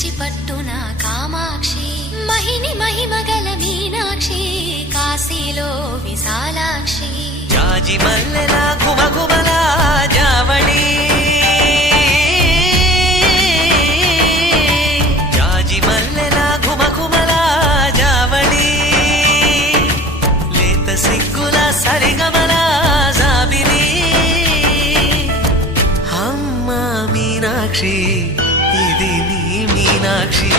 కంచి పట్టున కామాక్షి మహిని మహిమగల మీనాక్షి కాశీలో విశాలాక్షి జాజి మల్లెల ఘుమఘుమల జావళి జాజి మల్లెల ఘుమఘుమల జావళి లేత సిగ్గుల సరిగమల జాబిలి అమ్మ మీనాక్షి ఇది నీ మీనాక్షి